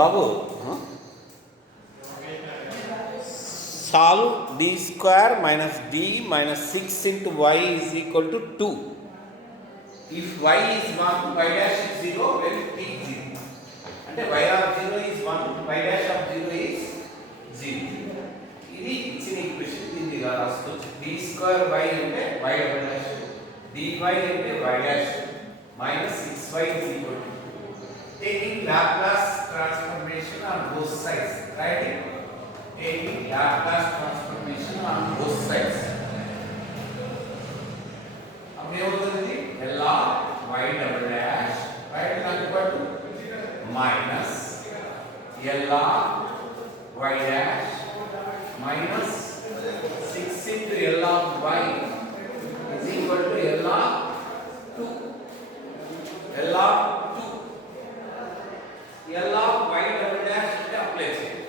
Babu solve d square minus d minus 6 into y is equal to 2. If y is 1, y dash is 0, then t is 0. అంటే y of 0 is 1, y dash of 0 is 0. ఇది ఇచ్చిన equation దీన్ని రాసుకోవచ్చు. d square y అంటే y double dash, dy అంటే y dash minus 6y is equal to taking Laplace transformation on both sides, right? Taking Laplace transformation on both sides. अब ये होता है L of y double dash, right? Is equal to minus L of y dash minus 6 into L of y is equal to L of 2. L of L of y double dash అంటే apply చేయండి.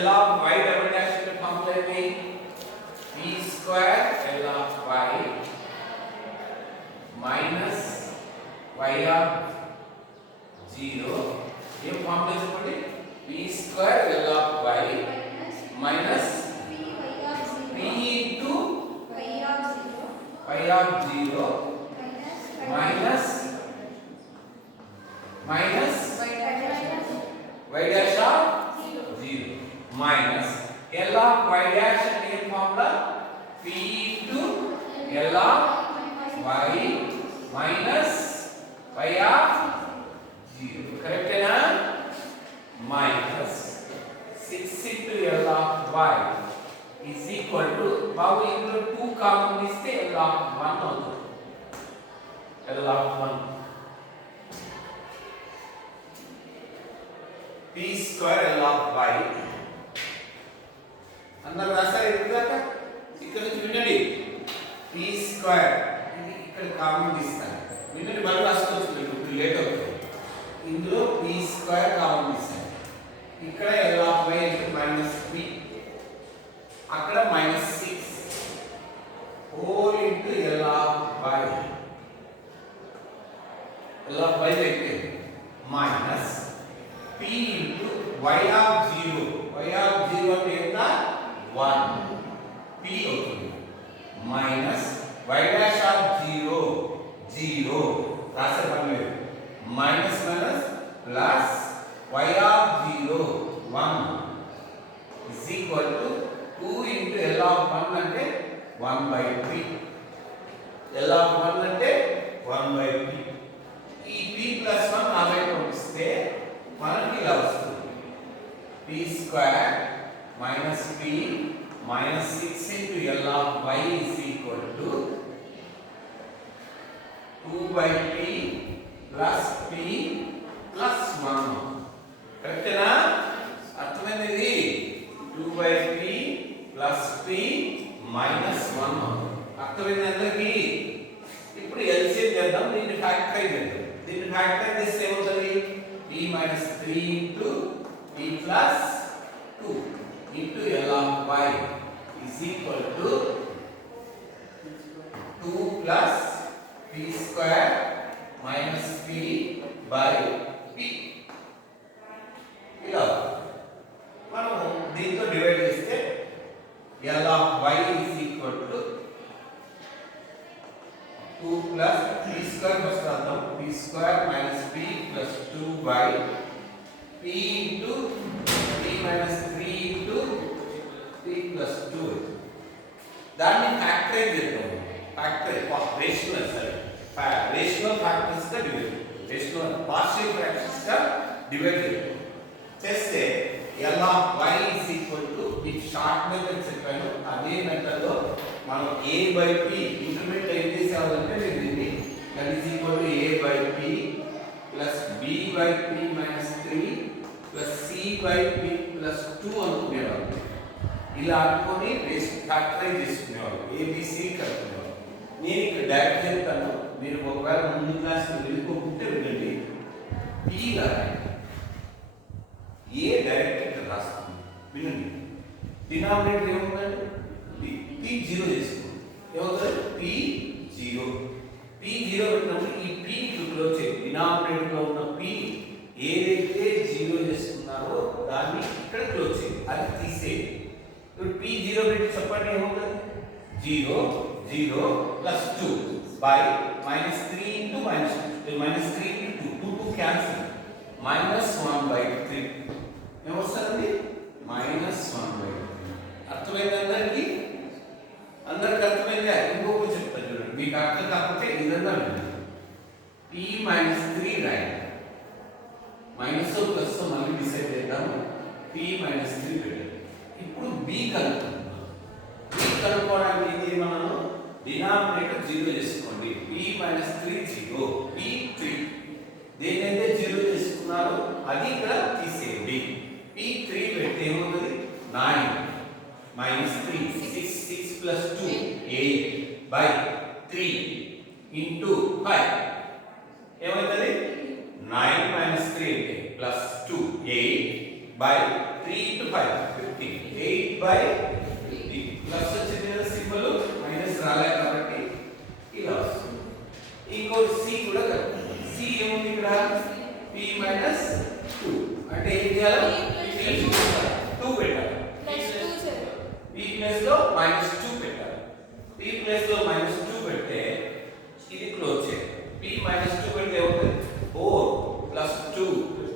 L of y double dash అంటే formula ఏంటి? p square L of y minus y of 0 ఏం formula చెప్పండి? p square L of y minus p into y of 0 minus y dash of 0 minus L of y dash అంటే ఏం formula? p into L of y minus y of 0 కరెక్టేనా? minus 6 into L of y is equal to బాబు ఇందులో 2 common ఇస్తే L of 1 అవుతుంది. L of 1 p square L of y అందరూ రాశారు ఎందుకంటే ఇక్కడ నుంచి వినండి. p స్క్వేర్ ఇది ఇక్కడ కామన్ తీస్తాను వినండి, మళ్ళీ రాసుకోవచ్చు మీకు ఇప్పుడు లేట్ అవుతుంది. ఇందులో p స్క్వేర్ కామన్ తీస్తాను, ఇక్కడ L of y minus p, అక్కడ minus 6 whole into L of y, L of y అయితే minus p into y of 0, y of 0 అంటే ఎంత? 1 p అవుతుంది మైనస్ y dash of 0 0 రాసే పని లేదు, minus minus plus y of 0 1 is equal to 2 into L of 1 అంటే 1 by 3, L of 1 అంటే 1 by 3. ఈ p plus 1 ఆ వైపు పంపిస్తే మనకి ఇలా వస్తుంది p square minus p minus 6 into L of y is equal to 2 by p plus p plus 1. కరెక్టేనా? అర్థమైంది ఇది? 2 by p plus p minus 1. అర్థమైంది అందరికీ? ఇప్పుడు ఎల్సిఎం చేద్దాం, దీన్ని ఫ్యాక్టరైజ్ చేద్దాం. దీన్ని ఫ్యాక్టరైజ్ చేస్తే ఏమవుతుంది? p minus 3 into p plus 2 into L of y is equal to 2 plus p square minus p by p. ఇలా మనం దీంతో డివైడ్ చేస్తే L of y is equal to 2 plus p square first రాద్దాం, p square minus p plus 2 by p into p minus 3 into p plus 2. దాన్ని factorise చేద్దాం. Factorise rational సరే rational factors గా divide, rational partial fractions గా divide చేస్తే L of y is equal to ఈ short method చెప్పాను అదే method లో మనం a by p ఇంక్రిమెంట్ ఏం చేసామంటే దీన్ని that is equal to a by p plus b by p minus 3 plus c by p plus 2 అనుకునేవాళ్ళు. ఇలా అనుకొని ఫ్యాక్టరైజ్ చేసుకునేవాళ్ళు, abc కలుపుకునేవాళ్ళు. నేను ఇక్కడ డైరెక్ట్ చెప్తాను, మీరు ఒకవేళ ముందు క్లాస్ వెళ్ళిపోకుంటే వినండి. p రాయండి, a డైరెక్ట్ ఇక్కడ రాస్తుంది వినండి. డినామినేటర్ ఏముందండి? p 0 చేసుకోండి, ఏమవుతుంది? p 0 p 0 పెట్టినప్పుడు ఈ p క్లోజ్ చేయండి. డినామినేటర్ లో ఉన్న p ఏదైతే చెప్పండి ఏమవుతుంది 0 0 plus 2 by minus 3 into minus 3 into 2 2 cancel minus 1 by 3 ఏమొస్తుందండి minus 1 by 3 అర్థమైంది అందరికీ అర్థమైందా ఇంకొక చెప్తాను చూడండి మీకు అర్థం కాకపోతే ఇదంతా p minus 3 రాయండి మైనస్ ప్లస్ మళ్ళీ డిసైడ్ చేద్దాము p minus 3 పెట్టండి ఇప్పుడు b కనుక్కోవడానికి ఏం మనం డినామినేటర్ 0 చేసుకోండి p minus 3 0 p 3 దేనైతే 0 చేసుకున్నారో అది ఇక్కడ తీసేయండి p 3 పెడితే ఏమవుతుంది 9 minus 3 6 6 plus 2 8 by 3 into 5 ఏమవుతుంది 9 minus 3 అంటే plus 2 8 by 3 into 5 15 8 by 15 plus వచ్చింది కదా సింబల్ మైనస్ రాలే కాబట్టి ఇలా వస్తుంది ఇంకోటి సి కూడా సి ఏముంది ఇక్కడ p minus 2 అంటే ఏం చేయాలి 2 పెట్టాలి p ప్లస్ లో మైనస్ 2 పెట్టాలి p ప్లస్ లో మైనస్ 2 పెడితే ఇది క్లోజ్ చేయాలి p minus 2 పెడితే ఏమవుతుంది 4 plus 2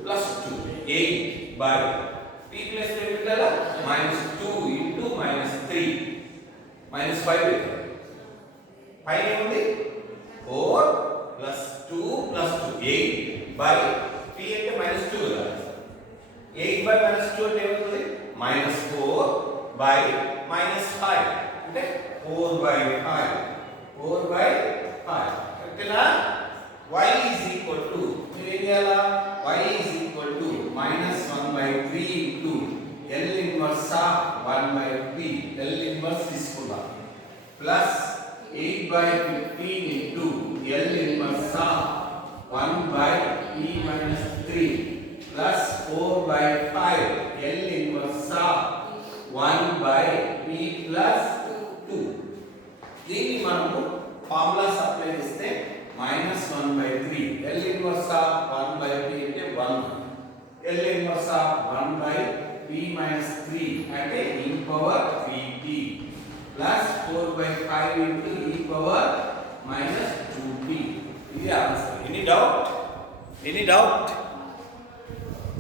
plus 2 8 by p plus పెట్టాలా minus 2 into minus 3 minus 5 పెట్టాలి పై ఏముంది 4 plus 2 plus 2 8 by p అంటే minus 2 కదా 8 by minus 2 అంటే ఏమవుతుంది minus 4 by minus 5 అంటే 4 by 5 4 by 5 కరెక్టేనా y is equal to మీరు ఏం చేయాలా y is equal to minus 1 by 3 into L inverse of 1 by p L inverse తీసుకుందాం plus 8 by 15 into L inverse of 1 by p minus 3 plus 4 by 5 L inverse of 1 by p plus 2 దీన్ని మనము formulas apply చేస్తే minus 1 by 3 L inverse of 1 by p అంటే 1 L inverse of 1 by p minus 3 అంటే e power 3t plus 4 by 5 into e power minus 2t ఇది answer. Any doubt